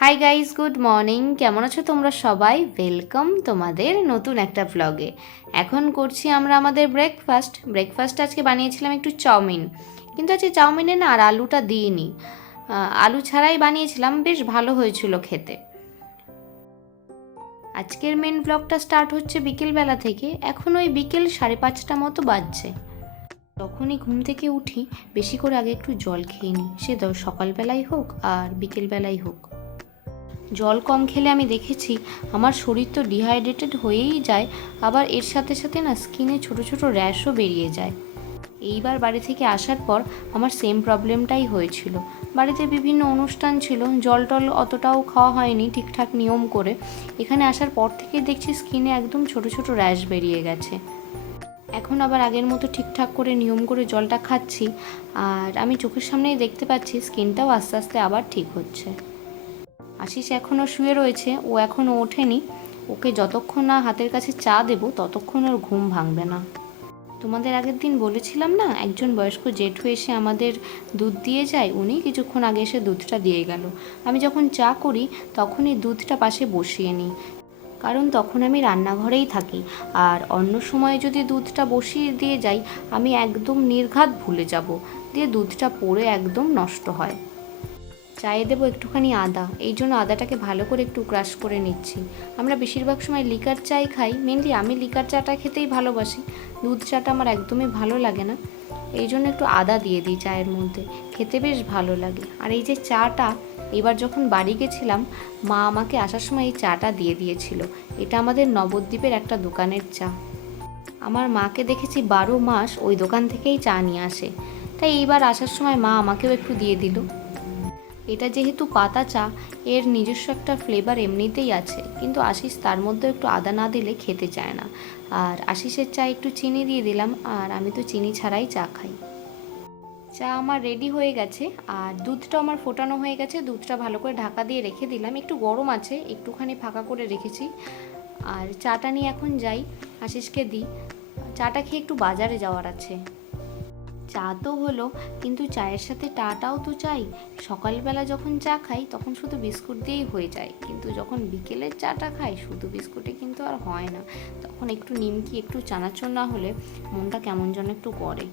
Hi guys, good morning. কেমন আছো তোমরা সবাই? ওয়েলকাম তোমাদের নতুন একটা ব্লগে। এখন করছি আমরা আমাদের ব্রেকফাস্ট আজকে বানিয়েছিলাম একটু চাউমিন, কিন্তু আজকে চাউমিনে না আর আলুটা দিইনি, আলু ছাড়াই বানিয়েছিলাম, বেশ ভালো হয়েছিল খেতে। আজকের মেন ব্লগটা স্টার্ট হচ্ছে বিকেলবেলা থেকে। এখন ওই বিকেল 5:30 মতো বাজছে। তখনই ঘুম থেকে উঠি, বেশি করে আগে একটু জল খেয়ে নিই, সে সকালবেলাই হোক আর বিকেলবেলাই হোক। জল কম খেলে আমি দেখেছি আমার শরীর তো ডিহাইড্রেটেড হয়েই যায়, আবার এর সাথে সাথে না স্কিনে ছোট ছোট র্যাশও বেরিয়ে যায়। এইবার বাড়ি থেকে আসার পর আমার সেম প্রবলেমটাই হয়েছিল। বাড়িতে বিভিন্ন অনুষ্ঠান ছিল, জল টল অতটাও খাওয়া হয়নি ঠিকঠাক নিয়ম করে। এখানে আসার পর থেকে দেখছি স্কিনে একদম ছোট ছোট র্যাশ বেরিয়ে গেছে। এখন আবার আগের মতো ঠিকঠাক করে নিয়ম করে জলটা খাচ্ছি, আর আমি চোখের সামনেই দেখতে পাচ্ছি স্কিনটাও আস্তে আস্তে আবার ঠিক হচ্ছে। আশিস এখনও শুয়ে রয়েছে, ও এখনও ওঠেনি। ওকে যতক্ষণ না হাতের কাছে চা দেবো ততক্ষণ ওর ঘুম ভাঙবে না। তোমাদের আগের দিন বলেছিলাম না, একজন বয়স্ক জেঠু এসে আমাদের দুধ দিয়ে যায়, উনি কিছুক্ষণ আগে এসে দুধটা দিয়ে গেল। আমি যখন চা করি তখনই দুধটা পাশে বসিয়ে নিই, কারণ তখন আমি রান্নাঘরেই থাকি, আর অন্য সময় যদি দুধটা বসিয়ে দিয়ে যাই আমি একদম নির্ঘাত ভুলে যাব, দিয়ে দুধটা পড়ে একদম নষ্ট হয়। চায়ে দেবো একটুখানি আদা, এই জন্য আদাটাকে ভালো করে একটু ক্রাশ করে নিচ্ছি। আমরা বেশিরভাগ সময় লিকার চাই খাই, মেনলি আমি লিকার চাটা খেতেই ভালোবাসি, দুধ চাটা আমার একদমই ভালো লাগে না। এই জন্য একটু আদা দিয়ে দিই চায়ের মধ্যে, খেতে বেশ ভালো লাগে। আর এই যে চাটা, এবার যখন বাড়ি গেছিলাম মা আমাকে আসার সময় এই চাটা দিয়ে দিয়েছিল। এটা আমাদের নবদ্বীপের একটা দোকানের চা। আমার মাকে দেখেছি 12 মাস ওই দোকান থেকেই চা নিয়ে আসে, তাই এইবার আসার সময় মা আমাকেও একটু দিয়ে দিল। এটা যেহেতু পাতা চা, এর নিজস্ব একটা ফ্লেভার এমনিতেই আছে, কিন্তু আশিস তার মধ্যে একটু আদা না দিলে খেতে চায় না। আর আশিসের চা একটু চিনি দিয়ে দিলাম, আর আমি তো চিনি ছাড়াই চা খাই। চা আমার রেডি হয়ে গেছে, আর দুধটা আমার ফোটানো হয়ে গেছে। দুধটা ভালো করে ঢাকা দিয়ে রেখে দিলাম, একটু গরম আছে, একটুখানি ফাঁকা করে রেখেছি। আর চাটা নিয়ে এখন যাই, আশিসকে দিই। চাটা খেয়ে একটু বাজারে যাওয়ার আছে। চা তো হলো, কিন্তু চায়ের সাথে টাটাও তো চাই। সকালবেলা যখন চা খাই তখন শুধু বিস্কুট দিয়েই হয়ে যায়, কিন্তু যখন বিকেলের চাটা খাই শুধু বিস্কুটে কিন্তু আর হয় না। তখন একটু নিমকি, একটু চানাচুর না হলে মনটা কেমন যেন একটু করে।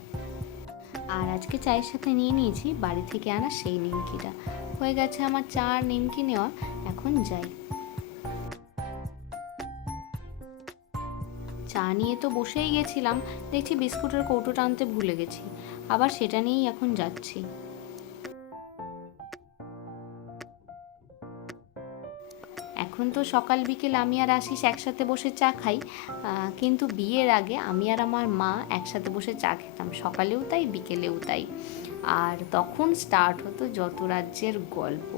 আর আজকে চায়ের সাথে নিয়ে নিয়েছি বাড়ি থেকে আনা সেই নিমকিটা। হয়ে গেছে আমার চা আর নিমকি নেওয়া, এখন যাই। চা নিয়ে তো বসেই গেছিলাম, দেখছি বিস্কুটের কৌটোটা আনতে ভুলে গেছি, আবার সেটা নিয়েই এখন যাচ্ছি। এখন তো সকাল বিকেল আমি আর আশিস একসাথে বসে চা খাই, কিন্তু বিয়ের আগে আমি আর আমার মা একসাথে বসে চা খেতাম, সকালেও তাই বিকেলেও তাই। আর তখন স্টার্ট হতো যত রাজ্যের গল্প।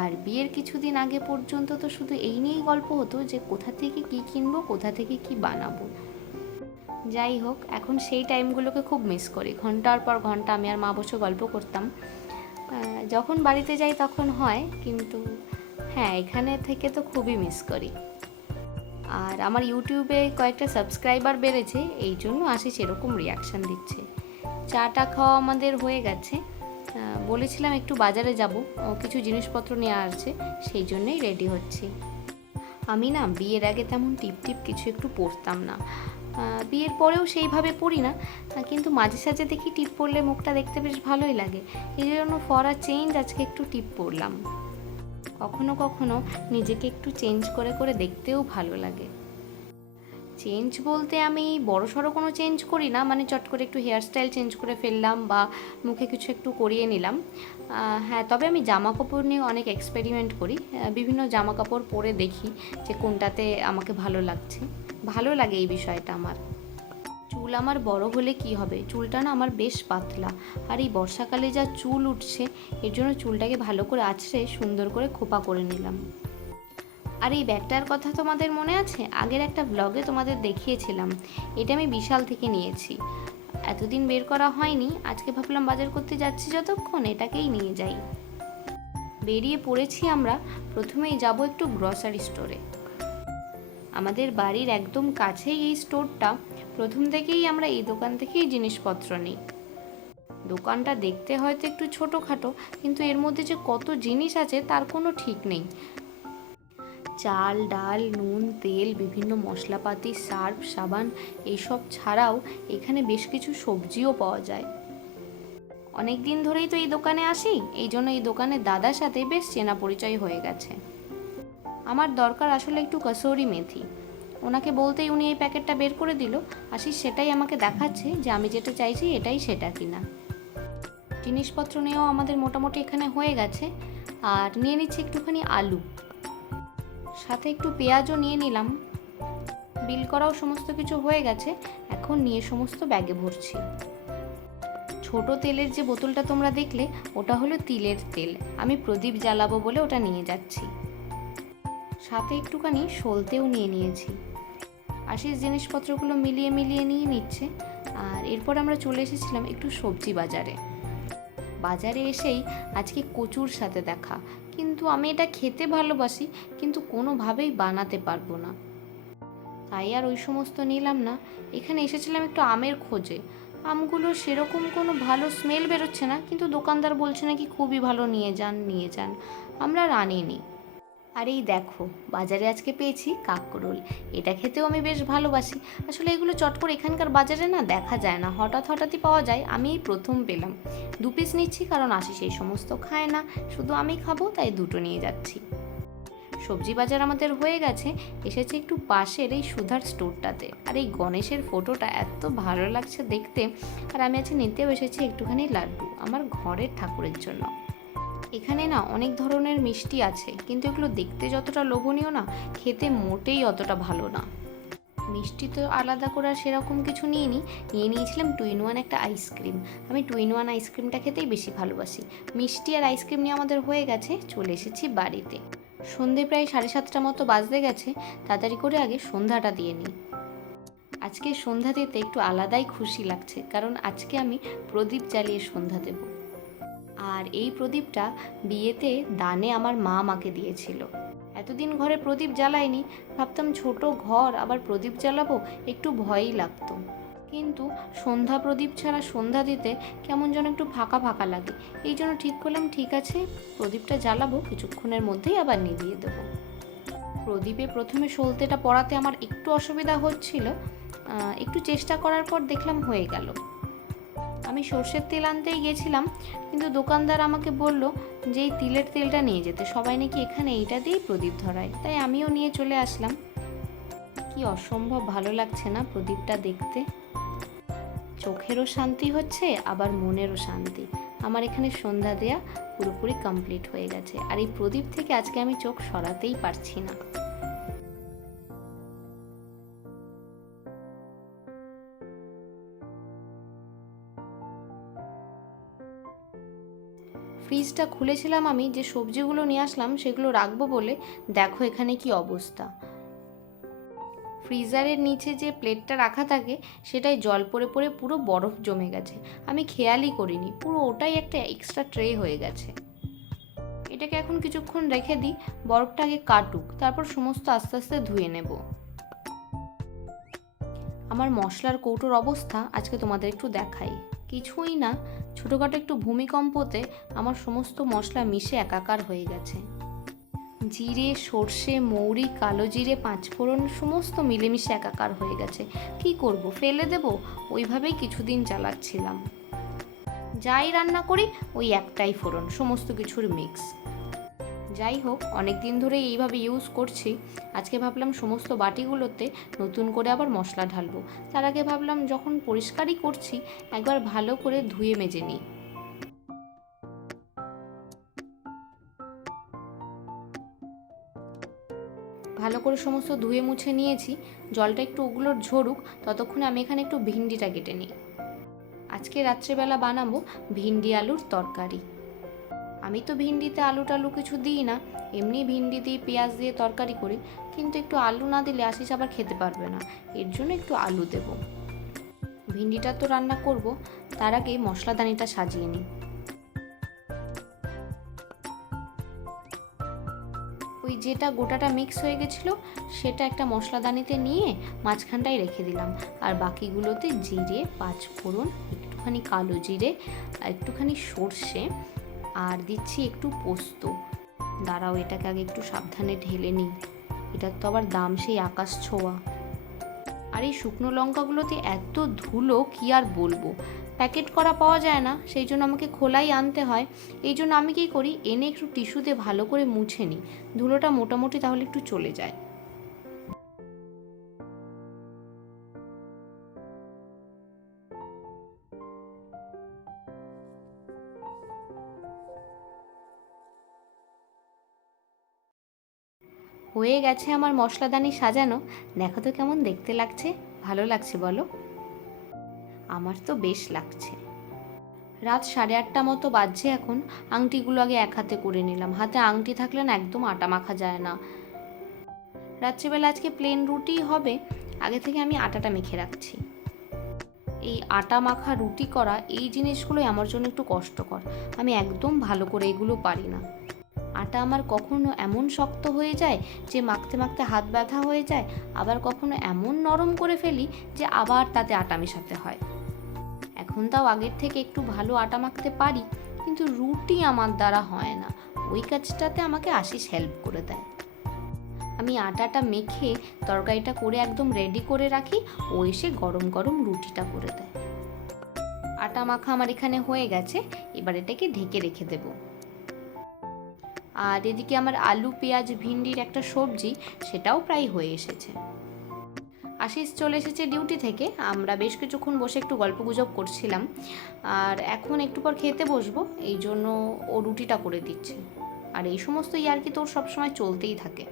আর বিয়ের কিছুদিন আগে পর্যন্ত তো শুধু এই নিয়েই গল্প হতো যে কোথা থেকে কী কিনবো, কোথা থেকে কী বানাবো। যাই হোক, এখন সেই টাইমগুলোকে খুব মিস করি। ঘন্টার পর ঘন্টা আমি আর মা বসে গল্প করতাম। যখন বাড়িতে যাই তখন হয়, কিন্তু হ্যাঁ, এখানে থেকে তো খুবই মিস করি। আর আমার ইউটিউবে কয়েকটা সাবস্ক্রাইবার বেড়েছে, এই জন্য আশিস এরকম রিয়াকশান দিচ্ছে। চাটা খাওয়া আমাদের হয়ে গেছে। বলেছিলাম একটু বাজারে যাব, কিছু জিনিসপত্র নিয়ে আসছে, সেই জন্যই রেডি হচ্ছি। আমি না বিয়ের আগে তেমন টিপ টিপ কিছু একটু পরতাম না, বিয়ের পরেও সেইভাবে পরি না, কিন্তু মাঝে সাঝে দেখি টিপ পরলে মুখটা দেখতে বেশ ভালোই লাগে, এই জন্য ফর আ চেঞ্জ আজকে একটু টিপ পরলাম। কখনো কখনো নিজেকে একটু চেঞ্জ করে করে দেখতেও ভালো লাগে। চেঞ্জ বলতে আমি বড়সড় কোনো চেঞ্জ করি না, মানে চট করে একটু হেয়ার স্টাইল চেঞ্জ করে ফেললাম বা মুখে কিছু একটু করিয়ে নিলাম। হ্যাঁ, তবে আমি জামা কাপড় নিয়ে অনেক এক্সপেরিমেন্ট করি, বিভিন্ন জামা কাপড় পরে দেখি যে কোনটাতে আমাকে ভালো লাগছে। ভালো লাগে এই বিষয়টা আমার। চুল আমার বড় হলে কি হবে, চুলটা না আমার বেশ পাতলা, আর এই বর্ষাকালে যা চুল উঠছে এর জন্য চুলটাকে ভালো করে আঁচড়ে সুন্দর করে খোপা করে নিলাম। আর এই ব্যাগটার কথা তোমাদের মনে আছে? আগের একটা ব্লগে তোমাদের দেখিয়েছিলাম, এটা আমি বিশাল থেকে নিয়েছি। এতদিন বের করা হয়নি, আজকে ভাবলাম বাজার করতে যাচ্ছি যতক্ষণ এটাকেই নিয়ে যাই। বেরিয়ে পড়েছি আমরা। প্রথমেই যাব একটু গ্রসারি স্টোরে। আমাদের বাড়ির একদম কাছেই এই স্টোরটা, প্রথম থেকেই আমরা এই দোকান থেকেই জিনিসপত্র নিই। দোকানটা দেখতে হয়তো একটু ছোটোখাটো, কিন্তু এর মধ্যে যে কত জিনিস আছে তার কোনো ঠিক নেই। চাল, ডাল, নুন, তেল, বিভিন্ন মশলাপাতি, সার্ফ, সাবান এইসব ছাড়াও এখানে বেশ কিছু সবজিও পাওয়া যায়। অনেক দিন ধরেই তো এই দোকানে আসি, এই জন্য এই দোকানের দাদার সাথে বেশ চেনা পরিচয় হয়ে গেছে। আমার দরকার আসলে একটু কসুরি মেথি। ওনাকে বলতেই উনি এই প্যাকেটটা বের করে দিল। আশিস সেটাই আমাকে দেখাচ্ছে যে আমি যেটা চাইছি এটাই সেটা কিনা। জিনিসপত্র নিয়েও আমাদের মোটামুটি এখানে হয়ে গেছে। আর নিয়ে নিচ্ছি একটুখানি আলু, সাথে একটু পেঁয়াজও নিয়ে নিলাম। বিল করাও সমস্ত কিছু হয়ে গেছে, এখন নিয়ে সমস্ত ব্যাগে ভরছি। ছোট তেলের যে বোতলটা তোমরা দেখলে ওটা হলো তিলের তেল, আমি প্রদীপ জ্বালাবো বলে ওটা নিয়ে যাচ্ছি। সাথে একটুখানি সলতেও নিয়ে নিয়েছি। আশিস জিনিসপত্রগুলো মিলিয়ে মিলিয়ে নিয়ে নিচ্ছে। আর এরপর আমরা চলে এসেছিলাম একটু সবজি বাজারে। বাজারে এসেই আজকে কচুর সাথে দেখা, কিন্তু আমি এটা খেতে ভালোবাসি, কিন্তু কোনোভাবেই বানাতে পারবো না, তাই আর ওই সমস্ত নিলাম না। এখানে এসেছিলাম একটু আমের খোঁজে। আমগুলো সেরকম কোনো ভালো স্মেল বেরোচ্ছে না, কিন্তু দোকানদার বলছে নাকি খুবই ভালো, নিয়ে যান নিয়ে যান। আমরা আর আনিনি। আর এই দেখো, বাজারে আজকে পেয়েছি কাঁকরোল। এটা খেতেও আমি বেশ ভালোবাসি। আসলে এগুলো চট করে এখানকার বাজারে না দেখা যায় না, হঠাৎ হঠাৎই পাওয়া যায়। আমি এই প্রথম পেলাম। 2 পিস নিচ্ছি, কারণ আশিস সেই সমস্ত খায় না, শুধু আমি খাবো, তাই 2টো নিয়ে যাচ্ছি। সবজি বাজার আমাদের হয়ে গেছে। এসেছে একটু পাশের এই সুধার স্টোরটাতে। আর এই গণেশের ফটোটা এত ভালো লাগছে দেখতে। আর আমি আজকে নিতেও এসেছি একটুখানি লাড্ডু আমার ঘরের ঠাকুরের জন্য। এখানে না অনেক ধরনের মিষ্টি আছে, কিন্তু এগুলো দেখতে যতটা লোভনীয় না, খেতে মোটেই অতটা ভালো না। মিষ্টি তো আলাদা করে আর সেরকম কিছু নিয়ে নিয়েছিলাম 2 in 1 একটা আইসক্রিম। আমি 2 in 1 আইসক্রিমটা খেতেই বেশি ভালোবাসি। মিষ্টি আর আইসক্রিম নিয়ে আমাদের হয়ে গেছে, চলে এসেছি বাড়িতে। সন্ধে প্রায় 7:30 মতো বাজতে গেছে, তাড়াতাড়ি করে আগে সন্ধ্যাটা দিয়ে নিই। আজকে সন্ধ্যা দিতে একটু আলাদাই খুশি লাগছে, কারণ আজকে আমি প্রদীপ জ্বালিয়ে সন্ধ্যা দেব। আর এই প্রদীপটা বিয়েতে দানে আমার মা আমাকে দিয়েছিল। এতদিন ঘরে প্রদীপ জ্বালাইনি, ভাবতাম ছোট ঘর আবার প্রদীপ জ্বালাবো, একটু ভয়ই লাগতো। কিন্তু সন্ধ্যা প্রদীপ ছাড়া সন্ধ্যা দিতে কেমন যেন একটু ফাঁকা ফাঁকা লাগে। এই জন্য ঠিক করলাম, ঠিক আছে প্রদীপটা জ্বালাবো, কিছুক্ষণের মধ্যেই আবার নিভিয়ে দেবো। প্রদীপে প্রথমে সলতেটা পড়াতে আমার একটু অসুবিধা হচ্ছিল, একটু চেষ্টা করার পর দেখলাম হয়ে গেল। আমি সর্ষের তেল আনতেই গেছিলাম, কিন্তু দোকানদার আমাকে বলল যে এই তিলের তেলটা নিয়ে যেতে, সবাই নাকি এখানে এইটা দিয়েই প্রদীপ ধরায়, তাই আমিও নিয়ে চলে আসলাম। কি অসম্ভব ভালো লাগছে না প্রদীপটা দেখতে। চোখেরও শান্তি হচ্ছে, আবার মনেরও শান্তি। আমার এখানে সন্ধ্যা দেয়া পুরোপুরি কমপ্লিট হয়ে গেছে। আর এই প্রদীপ থেকে আজকে আমি চোখ সরাতেই পারছি না। ফ্রিজটা খুলেছিলাম আমি, যে সবজিগুলো নিয়ে আসলাম সেগুলো রাখবো বলে, দেখো এখানে কি অবস্থা। ফ্রিজারের নিচে যে প্লেটটা রাখা থাকে সেটাই জল পড়ে পড়ে পুরো বরফ জমে গেছে। আমি খেয়ালই করিনি, পুরো ওটাই একটা এক্সট্রা ট্রে হয়ে গেছে। এটাকে এখন কিছুক্ষণ রেখে দিই, বরফটা আগে কাটুক, তারপর সমস্ত আস্তে আস্তে ধুয়ে নেব। আমার মশলার কৌটোর অবস্থা আজকে তোমাদের একটু দেখাই। কিছুই না, ছোটোখাটো একটু ভূমিকম্পতে আমার সমস্ত মশলা মিশে একাকার হয়ে গেছে। জিরে, সর্ষে, মৌরি, কালো জিরে, 5 ফোড়ন সমস্ত মিলেমিশে একাকার হয়ে গেছে। কি করব, ফেলে দেব? ওইভাবেই কিছুদিন চালাচ্ছিলাম। যাই রান্না করি ওই একটাই ফোড়ন, সমস্ত কিছুর মিক্স। যাই হোক, অনেক দিন ধরে এইভাবে ইউজ করছি। আজকে ভাবলাম সমস্ত বাটিগুলোতে নতুন করে আবার মশলা ঢালবো। তার আগে ভাবলাম যখন পরিষ্কারই করছি একবার ভালো করে ধুয়ে মেজে নিই। ভালো করে সমস্ত ধুয়ে মুছে নিয়েছি, জলটা একটু ওগুলোর ঝরুক, ততক্ষণে আমি এখানে একটু ভিন্ডিটা কেটে নিই। আজকে রাত্রেবেলা বানাবো ভিন্ডি আলুর তরকারি। আমি তো ভিন্ডিতে আলু টালু কিছু দিই না, এমনি ভিন্ডি দিয়ে পেঁয়াজ দিয়ে তরকারি করি, কিন্তু একটু আলু না দিলে আশিস আবার খেতে পারবে না, এর জন্য একটু আলু দেব। ভিন্ডিটা তো রান্না করব, তার আগে মশলাদানিটা সাজিয়ে নিই। ওই যেটা গোটাটা মিক্স হয়ে গেছিলো সেটা একটা মশলাদানিতে নিয়ে মাঝখানটায় রেখে দিলাম, আর বাকিগুলোতে জিরে, 5 ফোড়ন, একটু একটুখানি কালো জিরে, আর একটুখানি সর্ষে, আর দিচ্ছি একটু পোস্ত। দাঁড়াও, এটাকে আগে একটু সাবধানে ঢেলে নিই, এটার তো আবার দাম সেই আকাশ ছোঁয়া। আর এই শুকনো লঙ্কাগুলোতে এত ধুলো কি আর বলবো, প্যাকেট করা পাওয়া যায় না, সেই জন্য আমাকে খোলাই আনতে হয়। এই জন্য আমি কী করি, এনে একটু টিস্যুতে ভালো করে মুছে নিই, ধুলোটা মোটামুটি তাহলে একটু চলে যায়। হয়ে গেছে আমার মশলাদানি সাজানো। দেখো তো কেমন দেখতে লাগছে, ভালো লাগছে বলো? আমার তো বেশ লাগছে। রাত 8:30 মতো বাজছে এখন। আংটিগুলো আগে এক হাতে করে নিলাম, হাতে আংটি থাকলে না একদম আটা মাখা যায় না। রাত্রিবেলা আজকে প্লেন রুটি হবে, আগে থেকে আমি আটাটা মেখে রাখছি। এই আটা মাখা রুটি করা এই জিনিসগুলোই আমার জন্য একটু কষ্টকর, আমি একদম ভালো করে এগুলো পারি না। আটা আমার কখনো এমন শক্ত হয়ে যায় যে মাখতে মাখতে হাত ব্যথা হয়ে যায়, আবার কখনো এমন নরম করে ফেলি যে আবার তাতে আটা মেশাতে হয়। এখন তাও আগের থেকে একটু ভালো আটা মাখতে পারি, কিন্তু রুটি আমার দ্বারা হয় না। ওই কাজটাতে আমাকে আশিস হেল্প করে দেয়। আমি আটাটা মেখে তরকারিটা করে একদম রেডি করে রাখি, ও এসে গরম গরম রুটিটা করে দেয়। আটা মাখা আমার এখানে হয়ে গেছে, এবার এটাকে ঢেকে রেখে দেব। আর এদিকে আমার আলু পেঁয়াজ ভিন্ডির একটা সবজি, সেটাও প্রায় হয়ে এসেছে। আশিস চলে এসেছে ডিউটি থেকে, আমরা বেশ কিছুক্ষণ বসে একটু গল্পগুজব করছিলাম, আর এখন একটু পর খেতে বসবো, এই জন্য ও রুটিটা করে দিচ্ছে। আর এই সমস্ত ইয়ার্কি তো ওর সবসময় চলতেই থাকে।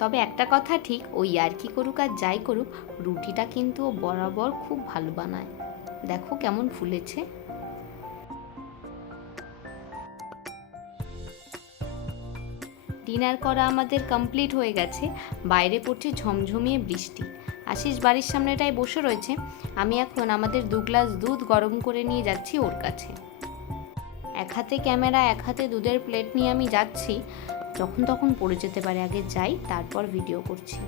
তবে একটা কথা ঠিক, ও ইয়ার্কি করুক আর যাই করুক, রুটিটা কিন্তু ও বরাবর খুব ভালো বানায়। দেখো কেমন ফুলেছে। ডিনার করা আমাদের কমপ্লিট হয়ে গেছে। বাইরে পড়ছে ঝমঝমিয়ে বৃষ্টি। আশিস বাড়ির সামনেটায় বসে রয়েছে, আমি এখন আমাদের 2 গ্লাস দুধ গরম করে নিয়ে যাচ্ছি ওর কাছে। এক হাতে ক্যামেরা, এক হাতে দুধের প্লেট নিয়ে আমি যাচ্ছি, যখন তখন পড়ে যেতে পারে, আগে যাই তারপর ভিডিও করছি।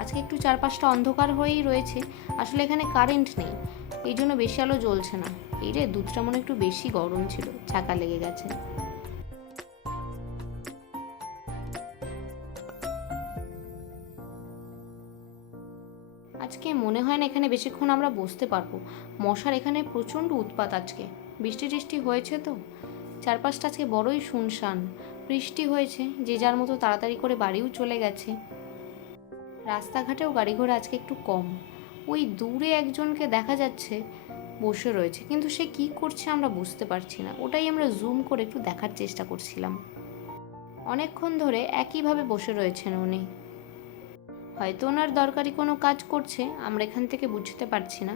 আজকে একটু চারপাশটা অন্ধকার হয়েই রয়েছে, আসলে এখানে কারেন্ট নেই, এই জন্য বেশি আলো জ্বলছে না। এই রে, দুধটা মনে একটু বেশি গরম ছিল, ছাকা লেগে গেছে। আজকে মনে হয় না এখানে বেশিক্ষণ আমরা বসতে পারবো, মশার এখানে প্রচণ্ড উৎপাত। আজকে বৃষ্টি টিষ্টি হয়েছে তো, চারপাশটা আজকে বড়ই শুনশান। বৃষ্টি হয়েছে, যে যার মতো তাড়াতাড়ি করে বাড়িও চলে গেছে। রাস্তাঘাটেও গাড়ি ঘোড়া আজকে একটু কম। ওই দূরে একজনকে দেখা যাচ্ছে বসে রয়েছে, কিন্তু সে কি করছে আমরা বুঝতে পারছি না, ওটাই আমরা জুম করে একটু দেখার চেষ্টা করছিলাম। অনেকক্ষণ ধরে একইভাবে বসে রয়েছেন উনি, হয়তো ওনার দরকারি কোনো কাজ করছে, আমরা এখান থেকে বুঝতে পারছি না।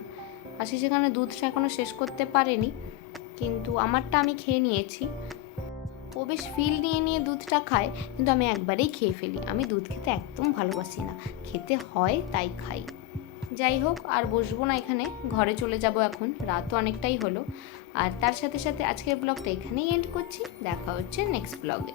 আসি সেখানে দুধটা এখনও শেষ করতে পারেনি, কিন্তু আমারটা আমি খেয়ে নিয়েছি। ও বেশ ফিল নিয়ে নিয়ে দুধটা খায়, কিন্তু আমি একবারেই খেয়ে ফেলি। আমি দুধ খেতে একদম ভালোবাসি না, খেতে হয় তাই খাই। যাই হোক, আর বসবো না এখানে, ঘরে চলে যাব এখন, রাতও অনেকটাই হলো। আর তার সাথে সাথে আজকের ব্লগটা এখানেই এন্ড করছি, দেখা হচ্ছে নেক্সট ব্লগে।